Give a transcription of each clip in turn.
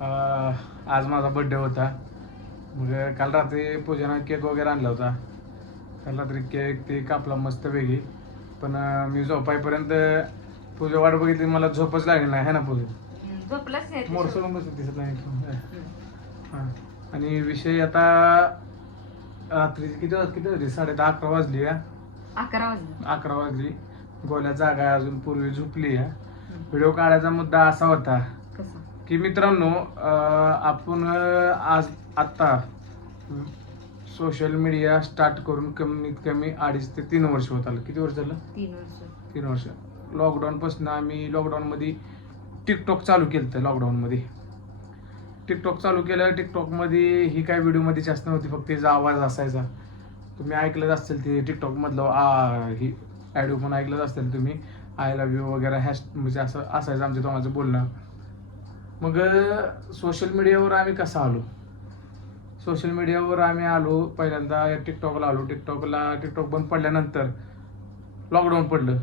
आज माझा बड्डे होता. मग काल रात्री पूजानं केक वगैरे आणला होता. काल रात्री केक ते कापला मस्त वेगळी पण मी झोपायपर्यंत पूजा वाट बघितली मला झोपच लागली नाही है ना पूजा? बसत दिसत नाही. हा. आणि विषय आता रात्री किती वाज- किती वाजली? साडे दहा अकरा वाजली का अकरा वाजले. अकरा वाजली. गोल्या जागा अजून पूर्वी झोपली हम्म. व्हिडिओ काढायचा मुद्दा असा होता. की मित्रांनो आपण आज आत्ता सोशल मीडिया स्टार्ट करून कमीत कमी अडीच ते तीन वर्ष होत आलं. किती वर्ष झालं? तीन वर्ष. तीन वर्ष. लॉकडाऊनपासून आम्ही लॉकडाऊनमध्ये टिकटॉक चालू केलं होतं लॉकडाऊनमध्ये टिकटॉक चालू केलं टिकटॉकमध्ये ही काय व्हिडिओमध्ये जास्त नव्हती फक्त तिचा आवाज असायचा. तुम्ही ऐकलंच असेल ते टिकटॉकमधलं आ ही ॲडिओ पण ऐकलंच असेल तुम्ही. आय लव्ह यू वगैरे हॅश म्हणजे असं असायचं आमच्या दोघांचं बोलणं. मग सोशल मीडियावर आम्ही कसं आलो? सोशल मीडियावर आम्ही आलो पहिल्यांदा टिकटॉकला आलो. टिकटॉकला टिकटॉक बंद पडल्यानंतर लॉकडाऊन पडलं.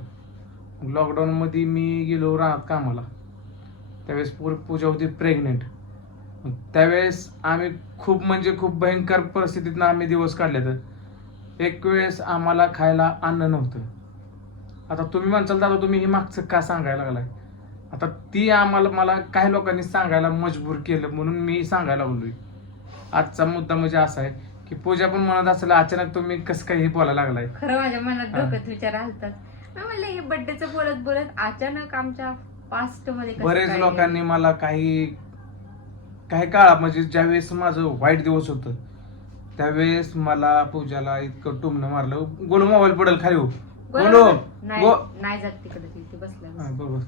लॉकडाऊनमध्ये मी गेलो राहत कामाला. त्यावेळेस पूर पूजा होती प्रेग्नेंट त्यावेळेस आम्ही खूप म्हणजे खूप भयंकर परिस्थितीतनं आम्ही दिवस काढले तर एक वेळेस आम्हाला खायला अन्न नव्हतं. आता तुम्ही म्हणसाल दादा तुम्ही हे मागचं का सांगायला लागलाय? आता ती आम्हाला मला काही लोकांनी सांगायला मजबूर केलं म्हणून मी सांगायला बोललोय आजचा मुद्दा म्हणजे असा आहे की पूजा पण म्हणत असेल अचानक तुम्ही कसं काही बोलायला लागलाय? खरं माझ्या मनात हा. डोक्यात विचार आलतात हे बर्थडेचं बोलत बोलत अचानक आमच्या पास्टमध्ये कसं बरेच काय लोकांनी मला काही काही काळा म्हणजे ज्यावेळेस माझं वाईट दिवस होतं त्यावेळेस मला पूजाला इतकं टुमणं मारलं. गोलू मोबाईल पडेल खाली हो. नाही गो नाही जात तिकडे तिथे हा, बसल्या. बरोबर.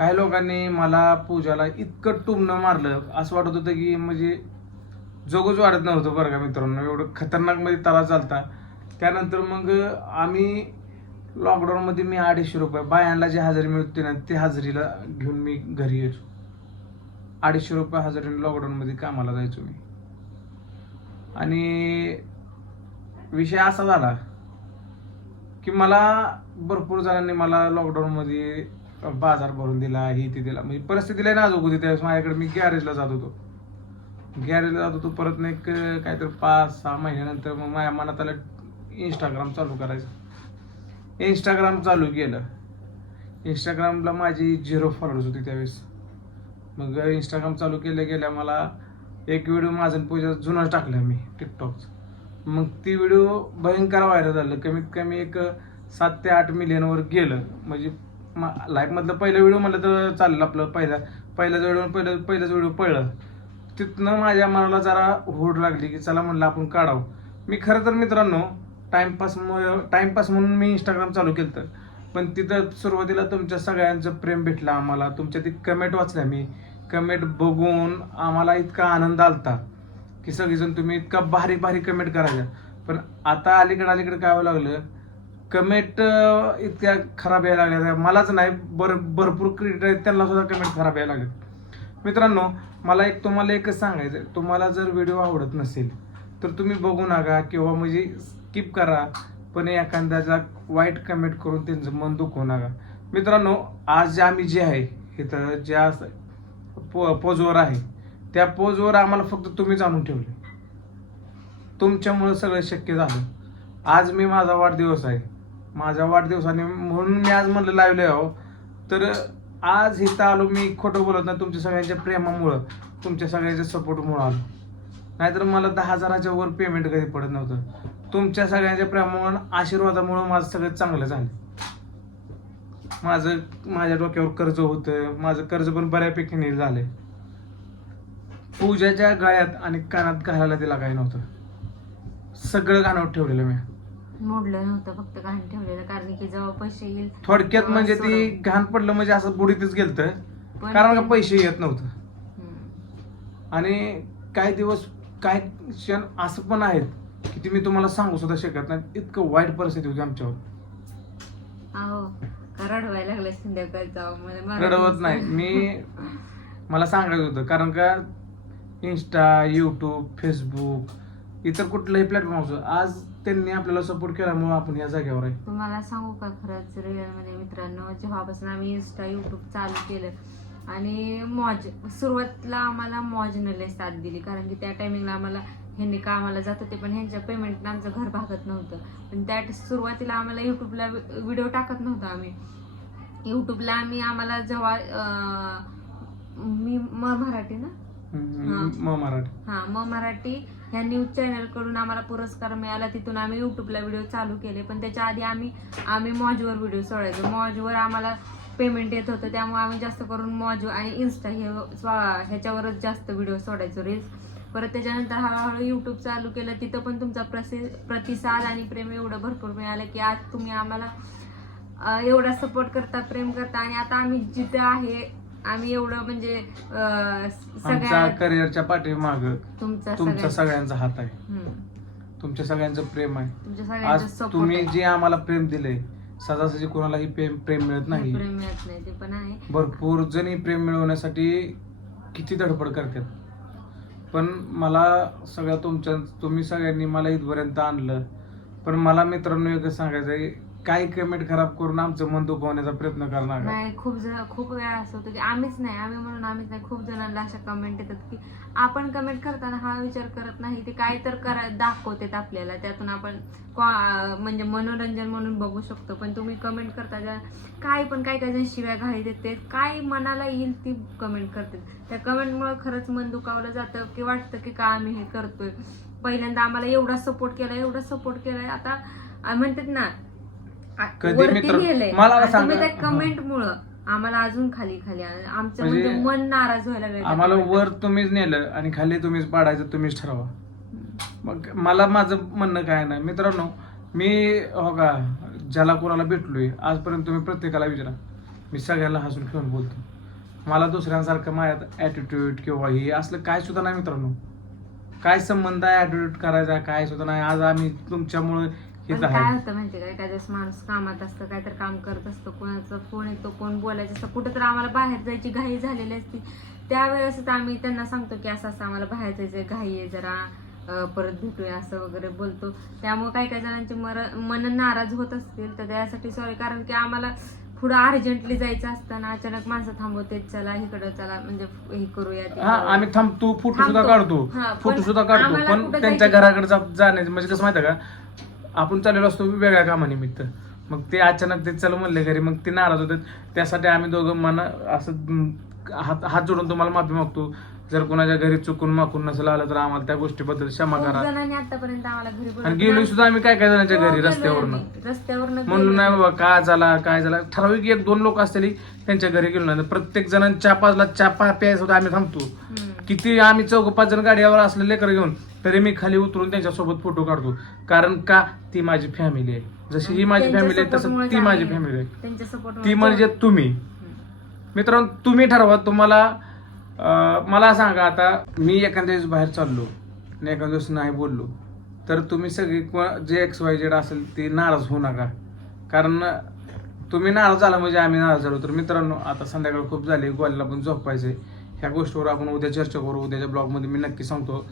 काही लोकांनी मला पूजाला इतकं टुमणं मारलं. असं वाटत होतं की म्हणजे जोगच वाढत नव्हतं बरं का मित्रांनो. एवढं खतरनाकमध्ये चालता. त्यानंतर मग आम्ही लॉकडाऊनमध्ये मी अडीचशे रुपये बायांना जी हजेरी मिळते ना ते हजेरीला घेऊन मी घरी यायचो. अडीचशे रुपये हजेरीने लॉकडाऊनमध्ये कामाला जायचो मी. आणि विषय असा झाला की मला भरपूर जणांनी मला लॉकडाऊनमध्ये बाजार भरून दिला ही ती दिला. म्हणजे परिस्थितीला नाजूक होती त्यावेळेस. माझ्याकडे मी गॅरेजला जात होतो. गॅरेजला जात होतो परत नाही काहीतरी पाच सहा महिन्यानंतर मग माझ्या मनात आलं इंस्टाग्राम चालू करायचं. इंस्टाग्राम चालू केलं. इंस्टाग्रामला माझी झिरो फॉलोअर्स होती त्यावेळेस. मग इंस्टाग्राम चालू केल्या गेल्या मला एक व्हिडिओ माझा पूजा जुनाच टाकला मी टिकटॉकचा मग ती व्हिडिओ भयंकर व्हायरल झालं. कमीत कमी एक सात ते आठ मिलियनवर गेलं. म्हणजे लाईफमधलं पहिलं व्हिडिओ म्हणलं तर चाललं आपलं पहिला पहिल्याच व्हिडिओ पहिलं पहिलाच व्हिडिओ पळलं. तिथनं माझ्या मनाला जरा होड लागली की चला म्हणलं आपण काढावं. मी खरं तर मित्रांनो टाइमपास टाइमपास म्हणून मी इंस्टाग्राम चालू केलं तर पण तिथं सुरुवातीला तुमच्या सगळ्यांचं प्रेम भेटलं आम्हाला. तुमच्या ती कमेंट वाचल्या मी. कमेंट बघून आम्हाला इतका आनंद आलता की सगळेजण तुम्ही इतका भारी भारी कमेंट करायला. पण आता अलीकडं अलीकडे काय व्हायला लागलं? कमेंट इतक्या खराब यायला लागल्या मलाच नाही बर भरपूर क्रिएटर आहेत त्यांना सुद्धा कमेंट खराब यायला लागले. मित्रांनो मला एक तुम्हाला एकच सांगायचं तुम्हाला जर व्हिडिओ आवडत नसेल तर तुम्ही बघू नका किंवा म्हणजे स्किप करा पण एखाद्याचा वाईट कमेंट करून त्यांचं मन दुखवू नका. मित्रांनो आज जे आम्ही जे आहे इथं ज्या पो पोजवर आहे त्या पोजवर आम्हाला फक्त तुम्हीच आणून ठेवले. तुमच्यामुळं सगळं शक्य झालं. आज मी माझा वाढदिवस आहे. माझ्या वाढदिवसाने म्हणून मी आज म्हणलं लावले आहो तर आज इथं आलो मी खोटं बोलत नाही तुमच्या सगळ्यांच्या प्रेमामुळं तुमच्या सगळ्यांच्या सपोर्टमुळं आलो. नाहीतर मला दहा हजाराच्या वर पेमेंट कधी पडत नव्हतं. तुमच्या सगळ्यांच्या प्रेमामुळं आशीर्वादामुळं माझं सगळं चांगलं झालं. माझं माझ्या डोक्यावर कर्ज होतं माझं कर्ज पण बऱ्यापैकी नीट झालंय. पूजाच्या गळ्यात आणि कानात घालायला तिला काही नव्हतं. सगळं गाणं ठेवलेलं मी. मोडलं नव्हतं फक्त घाण ठेवलेलं कारण की जेव्हा पैसे येईल थोडक्यात तेव्हा म्हणजे ती. घाण पडलं म्हणजे असं बुडीतच गेलत पण कारण का पैसे येत नव्हतं हम्म. आणि काही दिवस काय क्षण असं पण आहेत की ते मी तुम्हाला सांगू सुद्धा शकत नाही इतकं वाईट परिस्थिती होती आमच्यावर अहो का रडवायला लागलं मला रडवत नाही नुसतं. मी मला सांगायचं होतं कारण का इंस्टा युट्यूब फेसबुक इतर कुठलंही प्लॅटफॉर्म असो आज त्यांनी आपल्याला सपोर्ट केल्यामुळे आपण या जागेवर आहे. तुम्हाला सांगू का खरंच रिअलमध्ये मित्रांनो जेव्हापासून आम्ही इन्स्टा युट्यूब चालू केलं आणि मॉज सुरुवातीला आम्हाला मॉजनं लय साथ दिली कारण की त्या टायमिंगला आम्हाला ह्यांनी कामाला जात होते पण ह्यांच्या पेमेंटनं आमचं घर भागत नव्हतं. पण त्या सुरुवातीला आम्हाला युट्यूबला व्हिडिओ टाकत नव्हतो आम्ही. युट्यूबला आम्ही आम्हाला जेव्हा मी म मराठी ना? हा. म मराठी. हा मग मराठी ह्या न्यूज चॅनलकडून आम्हाला पुरस्कार मिळाला. तिथून आम्ही युट्यूबला व्हिडिओ चालू केले. पण त्याच्या आधी आम्ही आम्ही मॉजवर व्हिडिओ सोडायचो. मॉजवर आम्हाला पेमेंट येत होतं. त्यामुळे आम्ही जास्त करून मॉज आणि इन्स्टा हे ह्याच्यावरच जास्त व्हिडिओ सोडायचो रील्स परत त्याच्यानंतर हळूहळू यूट्यूब चालू केलं. तिथं पण तुमचा प्रसि प्रतिसाद आणि प्रेम एवढं भरपूर मिळालं की आज तुम्ही आम्हाला एवढा सपोर्ट करता प्रेम करता. आणि आता आम्ही जिथं आहे आम्ही एवढं म्हणजे अं, आमच्या सगळ्या करिअरच्या पाठीमाग तुमचा तुमचा सगळ्या- सगळ्यांचा हात आहे. हम्म. तुमच्या सगळ्यांचं प्रेम आहे. तुमच्या आज तुम्ही जे आम्हाला प्रेम दिले सहजासहजी कोणालाही प्रेम प्रेम मिळत नाही प्रेम मिळत नाही ते पण आहे. भरपूर जणी प्रेम मिळवण्यासाठी किती धडपड करतात. पण मला सगळ्या तुमच्या तुम्ही सगळ्यांनी मला इथपर्यंत आणलं. पण मला मित्रांनो एकच सांगायचं आहे काही कमेंट खराब करून आमचं मन दुखवण्याचा प्रयत्न करणार का? नाही खूप जण खूप वेळा असं होतं की आम्हीच नाही आम्ही म्हणून आम्हीच नाही. खूप जणांना अशा कमेंट येतात की आपण कमेंट करताना हा विचार करत नाही ते काय तर करा दाखवतात आपल्याला. त्यातून आपण म्हणजे मनोरंजन म्हणून बघू शकतो. पण तुम्ही कमेंट करता ज्या काय पण काय काय जण शिव्या घाली देते काय मनाला येईल ती कमेंट करते त्या कमेंटमुळे खरंच मन दुखावलं जातं की वाटतं की का आम्ही हे करतोय. पहिल्यांदा आम्हाला एवढा सपोर्ट केला एवढा सपोर्ट केलाय आता आ- म्हणतात ना कधी मित्र-. मला सांगा- कमेंट मुळे आम्हाला अजून खाली खाली आमचं म्हणजे म्हणजे मन नाराज व्हायला लागलं आम्हाला वर तुम्हीच नेलं आणि खाली तुम्हीच पाडायचं तुम्हीच ठरवा. मग मला माझं म्हणणं काय नाही. मित्रांनो मी हो का ज्याला कोणाला भेटलोय आजपर्यंत तुम्ही प्रत्येकाला विचारा. मी सगळ्यांना हसून खेळून बोलतो. मला दुसऱ्यांसारखं माझ्यात ॲटिट्यूड किंवा हे असलं काय सुद्धा नाही मित्रांनो. काय संबंध आहे ॲटिट्यूड करायचा काय सुद्धा नाही. आज आम्ही तुमच्यामुळे पण काय आहे. होतं माहितीये का? एखाद्या वेळेस माणूस कामात असतं काय तर काम करत असतं कोणाचा फोन येतो कोण बोलायचं असतं कुठं तर आम्हाला बाहेर जायची घाई झालेली असती. त्यावेळेस आम्ही त्यांना सांगतो की असं असं आम्हाला बाहेर जायचंय घाई आहे जरा अं, परत भेटूया असं वगैरे बोलतो. त्यामुळे काही काही जणांची मर मन नाराज होत असतील तर त्यासाठी सॉरी कारण की आम्हाला पुढं अर्जंटली जायचं असताना अचानक माणसं थांबवते चला इकडं चला म्हणजे हे करूया ते हा करूया. आम्ही थांबतो फोटो सुद्धा थांबतो. काढतो हा, पण फोटो सुद्धा काढतो आम्हाला पण कुठं त्यांच्या जायचं- घराकडे जा- जाण्याचं म्हणजे कसं माहिती का? आपण चाललेलो असतो वेगळ्या कामानिमित्त. मग ते अचानक ते चल म्हणले घरी मग ते नाराज होतात त्यासाठी आम्ही दोघं मन असं हात हात जोडून तुम्हाला माफी मागतो. जर कोणाच्या घरी चुकून माकून नसेल आलं तर आम्हाला त्या गोष्टीबद्दल क्षमा करा. जणांनी आतापर्यंत आम्हाला घरी आणि. गेलो सुद्धा आम्ही काय काय जणांच्या घरी रस्त्यावरनं. म्हणलं गेलोय. नाही बाबा काय झाला काय झाला. ठराविक एक दोन लोक असतील त्यांच्या घरी गेलो नाही. प्रत्येक जण चहा पाचला चहा पा प्यायचा सुद्धा आम्ही थांबतो. किती आम्ही चौक पाच जण गाडीवर असले लेकर घेऊन तरी मी खाली उतरून त्यांच्यासोबत फोटो काढतो. कारण का? ती माझी फॅमिली आहे. जशी ही माझी फॅमिली आहे तसं ती माझी फॅमिली आहे. ती म्हणजे तुम्ही. मित्रांनो तुम्ही ठरवा. तुम्हाला मला सांगा आता मी एखाद्या दिवस बाहेर चाललो आणि एखाद्या दिवस नाही बोललो तर तुम्ही सगळी जे एक्स वाय जेड असेल ते नाराज होऊ नका. कारण तुम्ही नाराज झाला म्हणजे आम्ही नाराज झालो. तर मित्रांनो आता संध्याकाळ खूप झाली गोल्याला पण झोपायचे ह्या गोष्टीवर आपण उद्या चर्चा करू. उद्याच्या ब्लॉगमध्ये मी नक्की सांगतो.